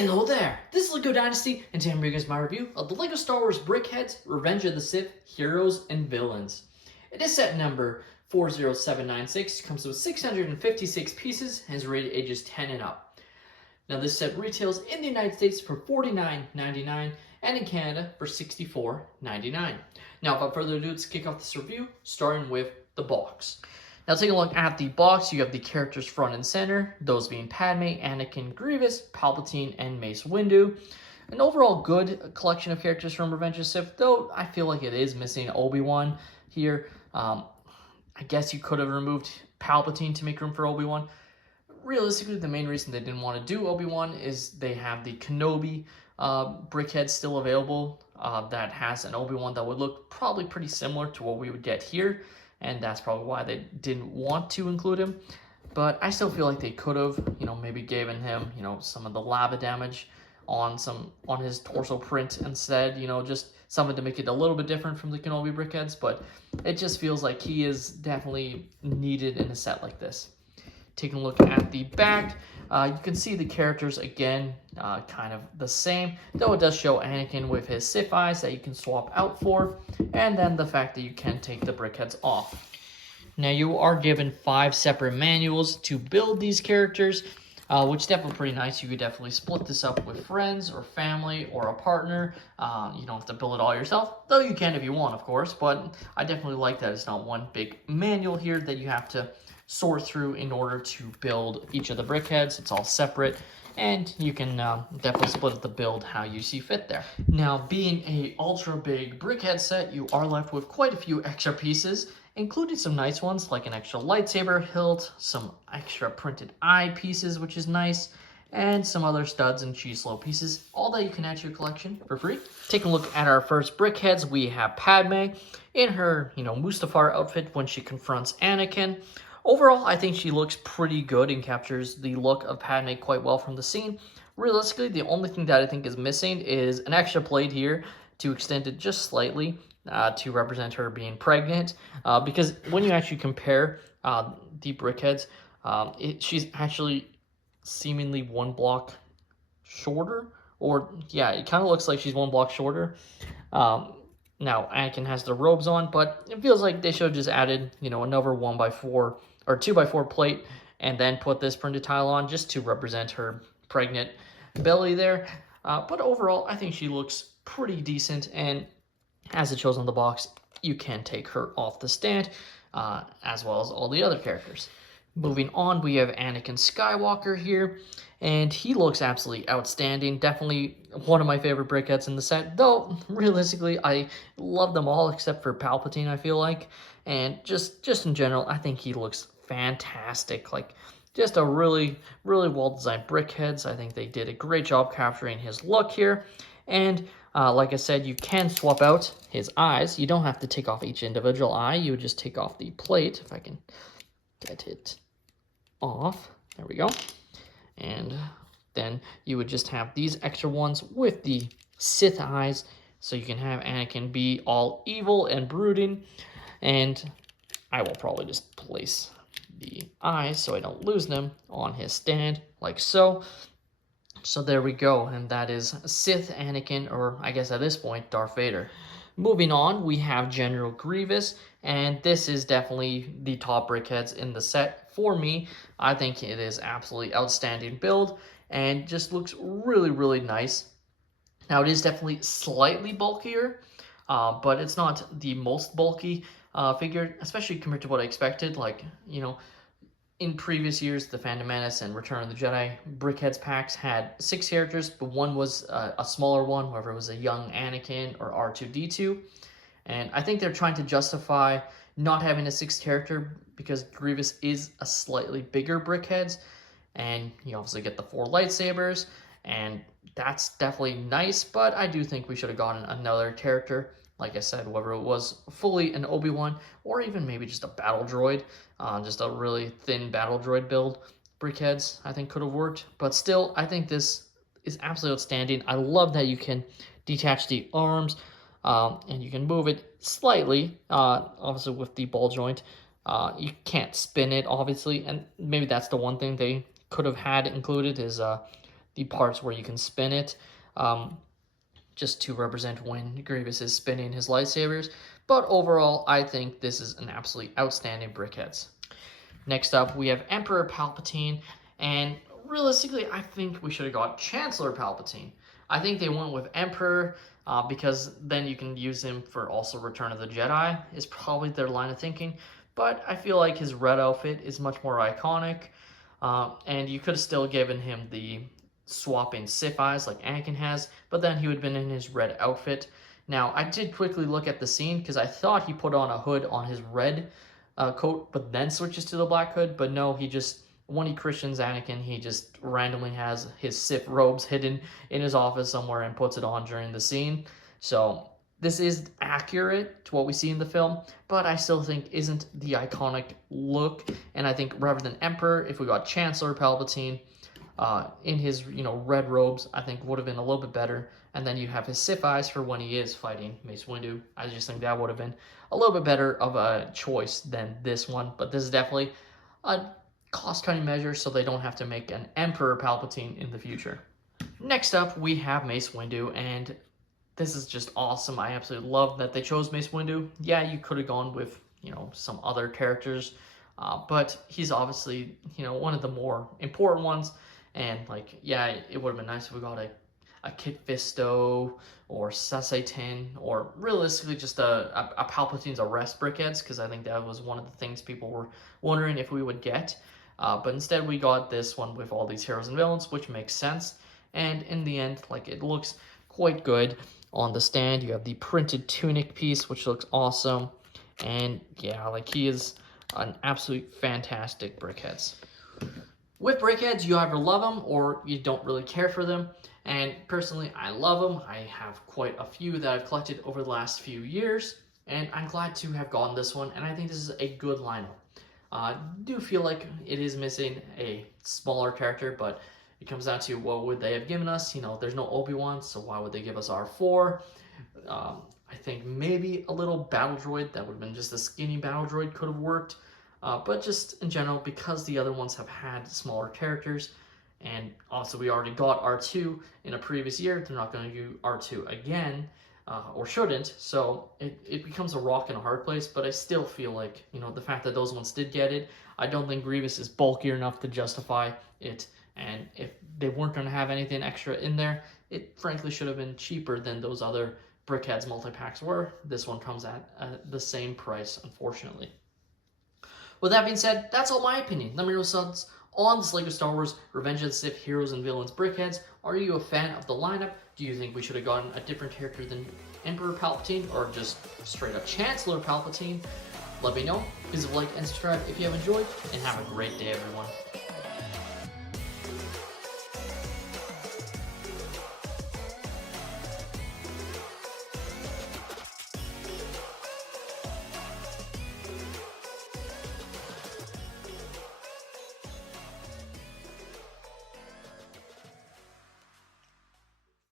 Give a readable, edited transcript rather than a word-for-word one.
Hello there, this is LEGO Dynasty, and today I'm bringing you guys my review of the LEGO Star Wars Brickheadz Revenge of the Sith Heroes and Villains. It is set number 40796, comes with 656 pieces, and is rated ages 10 and up. Now this set retails in the United States for $49.99 and in Canada for $64.99. Now without further ado, let's kick off this review, starting with the box. Now taking a look at the box, you have the characters front and center, those being Padme, Anakin, Grievous, Palpatine, and Mace Windu. An overall good collection of characters from Revenge of the Sith, though I feel like it is missing Obi-Wan here. I guess you could have removed Palpatine to make room for Obi-Wan. Realistically, the main reason they didn't want to do Obi-Wan is they have the Kenobi Brickheadz still available that has an Obi-Wan that would look probably pretty similar to what we would get here. And that's probably why they didn't want to include him. But I still feel like they could have, maybe given him, some of the lava damage on his torso print instead, just something to make it a little bit different from the Kenobi Brickheadz. But it just feels like he is definitely needed in a set like this. Taking a look at the back, you can see the characters again, kind of the same, though it does show Anakin with his Sith eyes that you can swap out for, and then the fact that you can take the Brickheadz off. Now you are given 5 separate manuals to build these characters, which is definitely pretty nice. You could definitely split this up with friends or family or a partner. You don't have to build it all yourself, though you can if you want, of course, but I definitely like that it's not one big manual here that you have to sort through in order to build each of the Brickheadz. It's all separate, and you can definitely split up the build how you see fit there. Now, being a ultra big Brickheadz set, you are left with quite a few extra pieces, including some nice ones like an extra lightsaber hilt, some extra printed eye pieces, which is nice, and some other studs and cheese slow pieces, all that you can add to your collection for free. Taking a look at our first Brickheadz, we have Padme in her, Mustafar outfit when she confronts Anakin. Overall, I think she looks pretty good and captures the look of Padme quite well from the scene. Realistically, the only thing that I think is missing is an extra plate here to extend it just slightly to represent her being pregnant. Because when you actually compare the Brickheadz, she's actually seemingly one block shorter. Or, yeah, it kind of looks like she's one block shorter. Now, Anakin has the robes on, but it feels like they should have just added, another 1x4 or 2x4 plate and then put this printed tile on just to represent her pregnant belly there. But overall, I think she looks pretty decent, and as it shows on the box, you can take her off the stand, as well as all the other characters. Moving on, we have Anakin Skywalker here, and he looks absolutely outstanding. Definitely one of my favorite Brickheadz in the set, though realistically, I love them all except for Palpatine, I feel like. And just in general, I think he looks fantastic. Like, just a really, really well-designed Brickheadz. I think they did a great job capturing his look here. And like I said, you can swap out his eyes. You don't have to take off each individual eye. You would just take off the plate, if I can get it off. There we go. And then you would just have these extra ones with the Sith eyes, so you can have Anakin be all evil and brooding. And I will probably just place the eyes so I don't lose them on his stand, like so. So there we go, and that is Sith Anakin, or I guess at this point, Darth Vader. Moving on, we have General Grievous, and this is definitely the top Brickheadz in the set for me. I think it is absolutely outstanding build, and just looks really, really nice. Now, it is definitely slightly bulkier, but it's not the most bulky figure, especially compared to what I expected. Like, in previous years, the Phantom Menace and Return of the Jedi Brickheadz packs had 6 characters, but one was a smaller one, whether it was a young Anakin or R2-D2. And I think they're trying to justify not having a 6th character because Grievous is a slightly bigger Brickheadz, and you obviously get the 4 lightsabers, and that's definitely nice, but I do think we should have gotten another character. Like I said, whether it was fully an Obi-Wan or even maybe just a battle droid, just a really thin battle droid build, Brickheadz, I think could have worked. But still, I think this is absolutely outstanding. I love that you can detach the arms and you can move it slightly, obviously with the ball joint. You can't spin it, obviously, and maybe that's the one thing they could have had included is the parts where you can spin it, just to represent when Grievous is spinning his lightsabers. But overall, I think this is an absolutely outstanding Brickheadz. Next up, we have Emperor Palpatine, and realistically, I think we should have got Chancellor Palpatine. I think they went with Emperor because then you can use him for also Return of the Jedi, is probably their line of thinking. But I feel like his red outfit is much more iconic, and you could have still given him the swapping Sith eyes like Anakin has, but then he would have been in his red outfit. Now, I did quickly look at the scene because I thought he put on a hood on his red coat, but then switches to the black hood. But no, he just, when he Christians Anakin, he just randomly has his Sith robes hidden in his office somewhere and puts it on during the scene. So this is accurate to what we see in the film, but I still think isn't the iconic look. And I think rather than Emperor, if we got Chancellor Palpatine in his red robes, I think would have been a little bit better. And then you have his Sith eyes for when he is fighting Mace Windu. I just think that would have been a little bit better of a choice than this one. But this is definitely a cost-cutting measure so they don't have to make an Emperor Palpatine in the future. Next up, we have Mace Windu, and this is just awesome. I absolutely love that they chose Mace Windu. Yeah, you could have gone with, some other characters, but he's obviously, one of the more important ones. And, yeah, it would have been nice if we got a Kit Fisto or Sasatin, or realistically just a Palpatine's Arrest Brickheadz, because I think that was one of the things people were wondering if we would get. But instead we got this one with all these heroes and villains, which makes sense. And in the end, it looks quite good on the stand. You have the printed tunic piece, which looks awesome. And yeah, he is an absolute fantastic Brickheadz. With Brickheadz, you either love them or you don't really care for them. And personally, I love them. I have quite a few that I've collected over the last few years, and I'm glad to have gotten this one, and I think this is a good lineup. Do feel like it is missing a smaller character, but it comes down to what would they have given us. There's no Obi-Wan, so why would they give us R4? I think maybe a little battle droid that would have been just a skinny battle droid could have worked. But just in general, because the other ones have had smaller characters, and also we already got R2 in a previous year, they're not going to do R2 again, or shouldn't, so it becomes a rock and a hard place. But I still feel like, the fact that those ones did get it, I don't think Grievous is bulky enough to justify it, and if they weren't going to have anything extra in there, it frankly should have been cheaper than those other Brickheadz multi-packs were. This one comes at the same price, unfortunately. With that being said, that's all my opinion. Let me know your thoughts on this LEGO Star Wars Revenge of the Sith Heroes and Villains Brickheadz. Are you a fan of the lineup? Do you think we should have gotten a different character than Emperor Palpatine, or just straight up Chancellor Palpatine? Let me know. Please like and subscribe if you have enjoyed, and have a great day, everyone.